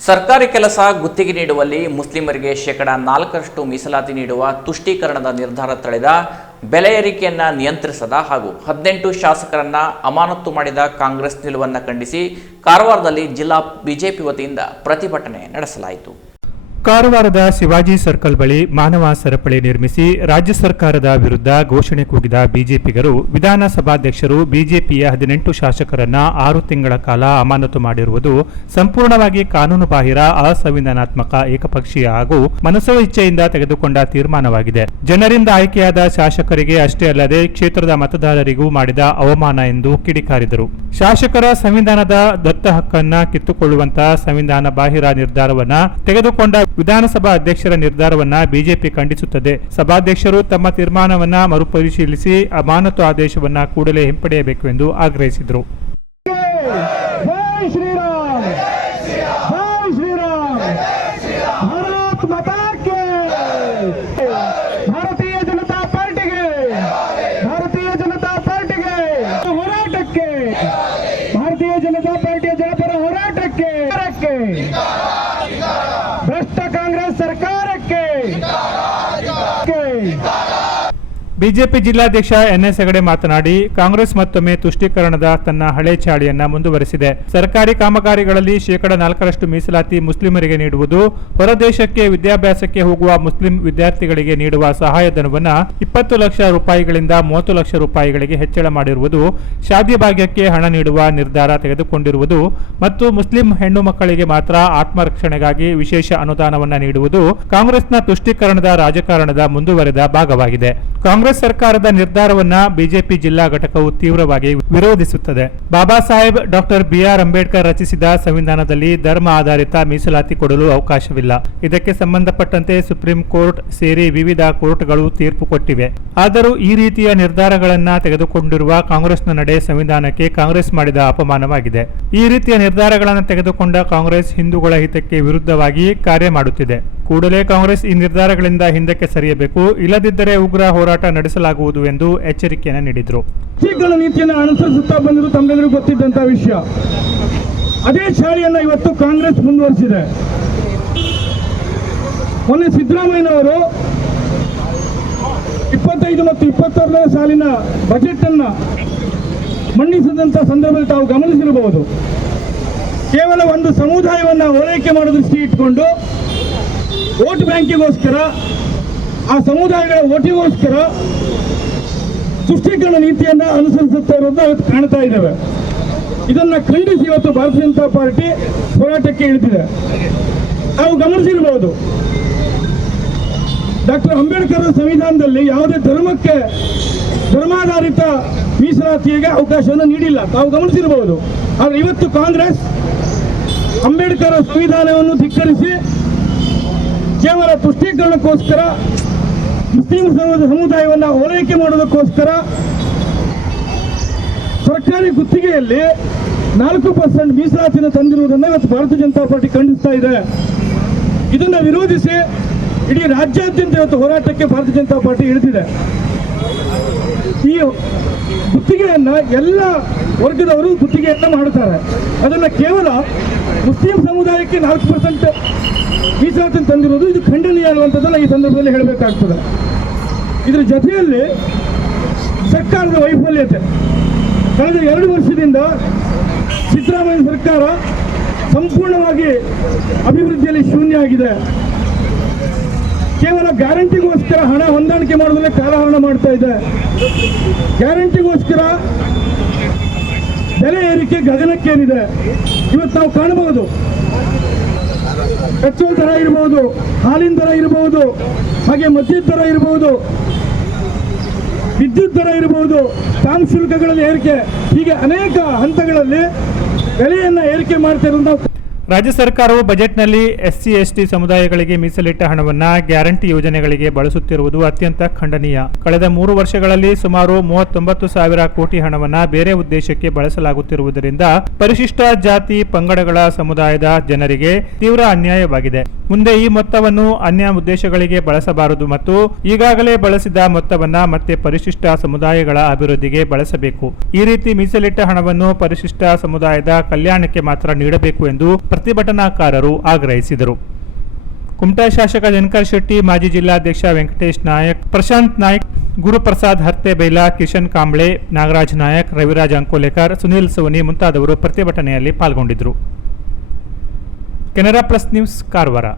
ಸರ್ಕಾರಿ ಕೆಲಸ ಗುತ್ತಿಗೆ ನೀಡುವಲ್ಲಿ ಮುಸ್ಲಿಮರಿಗೆ ಶೇಕಡ ನಾಲ್ಕರಷ್ಟು ಮೀಸಲಾತಿ ನೀಡುವ ತುಷ್ಟೀಕರಣದ ನಿರ್ಧಾರ ತಳೆದ ಬೆಲೆ ಏರಿಕೆಯನ್ನು ನಿಯಂತ್ರಿಸದ ಹಾಗೂ ಹದಿನೆಂಟು ಶಾಸಕರನ್ನ ಅಮಾನತು ಮಾಡಿದ ಕಾಂಗ್ರೆಸ್ ನಿಲುವನ್ನು ಖಂಡಿಸಿ ಕಾರವಾರದಲ್ಲಿ ಜಿಲ್ಲಾ ಬಿಜೆಪಿ ವತಿಯಿಂದ ಪ್ರತಿಭಟನೆ ನಡೆಸಲಾಯಿತು. ಕಾರವಾರದ ಶಿವಾಜಿ ಸರ್ಕಲ್ ಬಳಿ ಮಾನವ ಸರಪಳಿ ನಿರ್ಮಿಸಿ ರಾಜ್ಯ ಸರ್ಕಾರದ ವಿರುದ್ಧ ಘೋಷಣೆ ಕೂಗಿದ ಬಿಜೆಪಿಗರು, ವಿಧಾನಸಭಾಧ್ಯಕ್ಷರು, ಬಿಜೆಪಿಯ ಹದಿನೆಂಟು ಶಾಸಕರನ್ನ ಆರು ತಿಂಗಳ ಕಾಲ ಅಮಾನತು ಮಾಡಿರುವುದು ಸಂಪೂರ್ಣವಾಗಿ ಕಾನೂನುಬಾಹಿರ ಅಸಂವಿಧಾನಾತ್ಮಕ, ಏಕಪಕ್ಷೀಯ ಹಾಗೂ ಮನಸೋ ಇಚ್ಛೆಯಿಂದ ತೆಗೆದುಕೊಂಡ ತೀರ್ಮಾನವಾಗಿದೆ. ಜನರಿಂದ ಆಯ್ಕೆಯಾದ ಶಾಸಕರಿಗೆ ಅಷ್ಟೇ ಅಲ್ಲದೆ ಕ್ಷೇತ್ರದ ಮತದಾರರಿಗೂ ಮಾಡಿದ ಅವಮಾನ ಎಂದು ಕಿಡಿಕಾರಿದರು. ಶಾಸಕರ ಸಂವಿಧಾನದ ದತ್ತ ಹಕ್ಕನ್ನ ಕಿತ್ತುಕೊಳ್ಳುವಂತಹ ಸಂವಿಧಾನ ಬಾಹಿರ ನಿರ್ಧಾರವನ್ನ ತೆಗೆದುಕೊಂಡ ವಿಧಾನಸಭಾ ಅಧ್ಯಕ್ಷರ ನಿರ್ಧಾರವನ್ನ ಬಿಜೆಪಿ ಖಂಡಿಸುತ್ತದೆ. ಸಭಾಧ್ಯಕ್ಷರು ತಮ್ಮ ತೀರ್ಮಾನವನ್ನ ಮರುಪರಿಶೀಲಿಸಿ ಅಮಾನತು ಆದೇಶವನ್ನ ಕೂಡಲೇ ಹಿಂಪಡೆಯಬೇಕು ಎಂದು ಆಗ್ರಹಿಸಿದರು. Hillary. ಬಿಜೆಪಿ ಜಿಲ್ಲಾಧ್ಯಕ್ಷ ಎನ್ ಎಸ್ ಹೆಗಡೆ ಮಾತನಾಡಿ, ಕಾಂಗ್ರೆಸ್ ಮತ್ತೊಮ್ಮೆ ತುಷ್ಟೀಕರಣದ ತನ್ನ ಹಳೆ ಚಾಳಿಯನ್ನ ಮುಂದುವರೆಸಿದೆ. ಸರ್ಕಾರಿ ಕಾಮಗಾರಿಗಳಲ್ಲಿ ಶೇಕಡ ನಾಲ್ಕರಷ್ಟು ಮೀಸಲಾತಿ ಮುಸ್ಲಿಮರಿಗೆ ನೀಡುವುದು ಹೊರದೇಶಕ್ಕೆ ವಿದ್ಯಾಭ್ಯಾಸಕ್ಕೆ ಹೋಗುವ ಮುಸ್ಲಿಂ ವಿದ್ಯಾರ್ಥಿಗಳಿಗೆ ನೀಡುವ ಸಹಾಯಧನವನ್ನ ಇಪ್ಪತ್ತು ಲಕ್ಷ ರೂಪಾಯಿಗಳಿಂದ ಮೂವತ್ತು ಲಕ್ಷ ರೂಪಾಯಿಗಳಿಗೆ ಹೆಚ್ಚಳ ಮಾಡಿರುವುದು, ಶಾದಿ ಭಾಗ್ಯಕ್ಕೆ ಹಣ ನೀಡುವ ನಿರ್ಧಾರ ತೆಗೆದುಕೊಂಡಿರುವುದು ಮತ್ತು ಮುಸ್ಲಿಂ ಹೆಣ್ಣು ಮಕ್ಕಳಿಗೆ ಮಾತ್ರ ಆತ್ಮರಕ್ಷಣೆಗಾಗಿ ವಿಶೇಷ ಅನುದಾನವನ್ನ ನೀಡುವುದು ಕಾಂಗ್ರೆಸ್ನ ತುಷ್ಟೀಕರಣದ ರಾಜಕಾರಣದ ಮುಂದುವರೆದ ಭಾಗವಾಗಿದೆ. ಕಾಂಗ್ರೆಸ್ ಸರ್ಕಾರದ ನಿರ್ಧಾರವನ್ನ ಬಿಜೆಪಿ ಜಿಲ್ಲಾ ಘಟಕವು ತೀವ್ರವಾಗಿ ವಿರೋಧಿಸುತ್ತದೆ. Baba Saheb, doctor B R Ambedkar ರಚಿಸಿದ ಸಂವಿಧಾನದಲ್ಲಿ ಧರ್ಮ ಆಧಾರಿತ ಮೀಸಲಾತಿ ಕೊಡಲು ಅವಕಾಶವಿಲ್ಲ. ಇದಕ್ಕೆ ಸಂಬಂಧಪಟ್ಟಂತೆ ಸುಪ್ರೀಂ ಕೋರ್ಟ್ ಸೇರಿ ವಿವಿಧ ಕೋರ್ಟ್ಗಳು ತೀರ್ಪು ಕೊಟ್ಟಿವೆ. ಆದರೂ ಈ ರೀತಿಯ ನಿರ್ಧಾರಗಳನ್ನ ತೆಗೆದುಕೊಂಡಿರುವ ಕಾಂಗ್ರೆಸ್ನ ನಡೆ ಸಂವಿಧಾನಕ್ಕೆ ಕಾಂಗ್ರೆಸ್ ಮಾಡಿದ ಅಪಮಾನವಾಗಿದೆ. ಈ ರೀತಿಯ ನಿರ್ಧಾರಗಳನ್ನು ತೆಗೆದುಕೊಂಡ ಕಾಂಗ್ರೆಸ್ ಹಿಂದೂಗಳ ಹಿತಕ್ಕೆ ವಿರುದ್ಧವಾಗಿ ಕಾರ್ಯ ಮಾಡುತ್ತಿದೆ. ಕೂಡಲೇ ಕಾಂಗ್ರೆಸ್ ಈ ನಿರ್ಧಾರಗಳಿಂದ ಹಿಂದಕ್ಕೆ ಸರಿಯಬೇಕು. ಇಲ್ಲದಿದ್ದರೆ ಉಗ್ರ ಹೋರಾಟ ನಡೆಸಲಾಗುವುದು ಎಂದು ಎಚ್ಚರಿಕೆಯನ್ನು ನೀಡಿದರು. ನೀತಿಯನ್ನು ಅನುಸರಿಸುತ್ತಾ ಬಂದಿದ್ದು ತಮ್ಮೆಲ್ಲರಿಗೂ ಗೊತ್ತಿದ್ದಂತಹ ವಿಷಯ. ಅದೇ ಶಾಲೆಯನ್ನು ಇವತ್ತು ಕಾಂಗ್ರೆಸ್ ಮುಂದುವರಿಸಿದೆ. ಮೊನ್ನೆ ಸಿದ್ದರಾಮಯ್ಯನವರು ಇಪ್ಪತ್ತೈದು ಮತ್ತು ಇಪ್ಪತ್ತಾರನೇ ಸಾಲಿನ ಬಜೆಟ್ ಅನ್ನ ಮಂಡಿಸಿದಂಥ ಸಂದರ್ಭದಲ್ಲಿ ತಾವು ಗಮನಿಸಿರಬಹುದು. ಕೇವಲ ಒಂದು ಸಮುದಾಯವನ್ನ ಓಲೈಕೆ ಮಾಡೋ ದೃಷ್ಟಿ ಇಟ್ಕೊಂಡು ವೋಟ್ ಬ್ಯಾಂಕಿಗೋಸ್ಕರ ಆ ಸಮುದಾಯಗಳ ಒಟ್ಟಿಗೋಸ್ಕರ ತುಷ್ಟೀಕರಣ ನೀತಿಯನ್ನ ಅನುಸರಿಸುತ್ತಾ ಇವತ್ತು ಕಾಣ್ತಾ ಇದ್ದೇವೆ. ಇದನ್ನ ಖಂಡಿಸಿ ಇವತ್ತು ಭಾರತೀಯ ಜನತಾ ಪಾರ್ಟಿ ಹೋರಾಟಕ್ಕೆ ಇಳಿದಿದೆ. ನಾವು ಗಮನಿಸಿರ್ಬೋದು. ಡಾಕ್ಟರ್ ಅಂಬೇಡ್ಕರ್ ಸಂವಿಧಾನದಲ್ಲಿ ಯಾವುದೇ ಧರ್ಮಕ್ಕೆ ಧರ್ಮಾಧಾರಿತ ಮೀಸಲಾತಿಗೆ ಅವಕಾಶವನ್ನು ನೀಡಿಲ್ಲ. ತಾವು ಗಮನಿಸಿರಬಹುದು ಆದರೆ ಇವತ್ತು ಕಾಂಗ್ರೆಸ್ ಅಂಬೇಡ್ಕರ್ ಸಂವಿಧಾನವನ್ನು ಧಿಕ್ಕರಿಸಿ ಕೇವಲ ಪುಷ್ಟೀಕರಣಕ್ಕೋಸ್ಕರ ಮುಸ್ಲಿಂ ಸಮುದ- ಸಮುದಾಯವನ್ನು ಓಲೈಕೆ ಮಾಡೋದಕ್ಕೋಸ್ಕರ ಸರ್ಕಾರಿ ಗುತ್ತಿಗೆಯಲ್ಲಿ ನಾಲ್ಕು ಪರ್ಸೆಂಟ್ ಮೀಸಲಾತಿನ ತಂದಿರುವುದನ್ನು ಇವತ್ತು ಭಾರತೀಯ ಜನತಾ ಪಾರ್ಟಿ ಖಂಡಿಸ್ತಾ ಇದೆ. ಇದನ್ನು ವಿರೋಧಿಸಿ ಇಡೀ ರಾಜ್ಯಾದ್ಯಂತ ಇವತ್ತು ಹೋರಾಟಕ್ಕೆ ಭಾರತೀಯ ಜನತಾ ಪಾರ್ಟಿ ಇಳಿದಿದೆ. ಈ ಗುತ್ತಿಗೆಯನ್ನು ಎಲ್ಲ ವರ್ಗದವರು ಗುತ್ತಿಗೆಯನ್ನು ಮಾಡುತ್ತಾರೆ. ಅದನ್ನು ಕೇವಲ ಮುಸ್ಲಿಂ ಸಮುದಾಯಕ್ಕೆ ನಾಲ್ಕು ಪರ್ಸೆಂಟ್ ಮೀಸಲಾತಿ ತಂದಿರೋದು ಇದು ಖಂಡನೀಯ ಆಗುವಂಥದ್ದನ್ನು ಈ ಸಂದರ್ಭದಲ್ಲಿ ಹೇಳಬೇಕಾಗ್ತದೆ. ಇದರ ಜೊತೆಯಲ್ಲಿ ಸರ್ಕಾರದ ವೈಫಲ್ಯತೆ. ಕಳೆದ ಎರಡು ವರ್ಷದಿಂದ ಸಿದ್ದರಾಮಯ್ಯ ಸರ್ಕಾರ ಸಂಪೂರ್ಣವಾಗಿ ಅಭಿವೃದ್ಧಿಯಲ್ಲಿ ಶೂನ್ಯ ಆಗಿದೆ. ಕೇವಲ ಗ್ಯಾರಂಟಿಗೋಸ್ಕರ ಹಣ ಹೊಂದಾಣಿಕೆ ಮಾಡೋದನ್ನೇ ಕಾಲಹರಣ ಮಾಡ್ತಾ ಇದೆ. ಗ್ಯಾರಂಟಿಗೋಸ್ಕರ ಬೆಲೆ ಏರಿಕೆ ಗಗನಕ್ಕೇನಿದೆ ಇವತ್ತು ನಾವು ಕಾಣಬಹುದು. ಪೆಟ್ರೋಲ್ ದರ ಇರಬಹುದು ಹಾಲಿನ ದರ ಇರಬಹುದು ಹಾಗೆ ಮದ್ಯದ ದರ ಇರಬಹುದು ವಿದ್ಯುತ್ ದರ ಇರಬಹುದು ಟಾಂಗ್ ಶುಲ್ಕಗಳಲ್ಲಿ ಏರಿಕೆ. ಹೀಗೆ ಅನೇಕ ಹಂತಗಳಲ್ಲಿ ಬೆಲೆಯನ್ನ ಏರಿಕೆ ಮಾಡ್ತಾ ಇರೋದು ನಾವು ರಾಜ್ಯ ಸರ್ಕಾರವು ಬಜೆಟ್ನಲ್ಲಿ ಎಸ್ಸಿ, ಎಸ್ಟಿ ಸಮುದಾಯಗಳಿಗೆ ಮೀಸಲಿಟ್ಟ ಹಣವನ್ನು ಗ್ಯಾರಂಟಿ ಯೋಜನೆಗಳಿಗೆ ಬಳಸುತ್ತಿರುವುದು ಅತ್ಯಂತ ಖಂಡನೀಯ. ಕಳೆದ ಮೂರು ವರ್ಷಗಳಲ್ಲಿ ಸುಮಾರು ಮೂವತ್ತೊಂಬತ್ತು ಸಾವಿರ ಕೋಟಿ ಹಣವನ್ನು ಬೇರೆ ಉದ್ದೇಶಕ್ಕೆ ಬಳಸಲಾಗುತ್ತಿರುವುದರಿಂದ ಪರಿಶಿಷ್ಟ ಜಾತಿ ಪಂಗಡಗಳ ಸಮುದಾಯದ ಜನರಿಗೆ ತೀವ್ರ ಅನ್ಯಾಯವಾಗಿದೆ. ಮುಂದೆ ಈ ಮೊತ್ತವನ್ನು ಅನ್ಯ ಉದ್ದೇಶಗಳಿಗೆ ಬಳಸಬಾರದು ಮತ್ತು ಈಗಾಗಲೇ ಬಳಸಿದ ಮೊತ್ತವನ್ನು ಮತ್ತೆ ಪರಿಶಿಷ್ಟ ಸಮುದಾಯಗಳ ಅಭಿವೃದ್ಧಿಗೆ ಬಳಸಬೇಕು. ಈ ರೀತಿ ಮೀಸಲಿಟ್ಟ ಹಣವನ್ನು ಪರಿಶಿಷ್ಟ ಸಮುದಾಯದ ಕಲ್ಯಾಣಕ್ಕೆ ಮಾತ್ರ ನೀಡಬೇಕು ಎಂದು ಪ್ರತಿಭಟನಾಕಾರರು ಆಗ್ರಹಿಸಿದರು. ಕುಮಟಾ ಶಾಸಕ ದಿನಕರ್ ಶೆಟ್ಟಿ, ಮಾಜಿ ಜಿಲ್ಲಾಧ್ಯಕ್ಷ ವೆಂಕಟೇಶ್ ನಾಯಕ್, ಪ್ರಶಾಂತ್ ನಾಯ್ಕ್, ಗುರುಪ್ರಸಾದ್ ಹರ್ತೆಬೈಲ ಕಿಶನ್ ಕಾಂಬ್ಳೆ, ನಾಗರಾಜ್ ನಾಯಕ್, ರವಿರಾಜ್ ಅಂಕೋಲೇಕರ್, ಸುನೀಲ್ ಸೋನಿ ಮುಂತಾದವರು ಪ್ರತಿಭಟನೆಯಲ್ಲಿ ಪಾಲ್ಗೊಂಡಿದ್ದರು. Canara plus news, Karwar.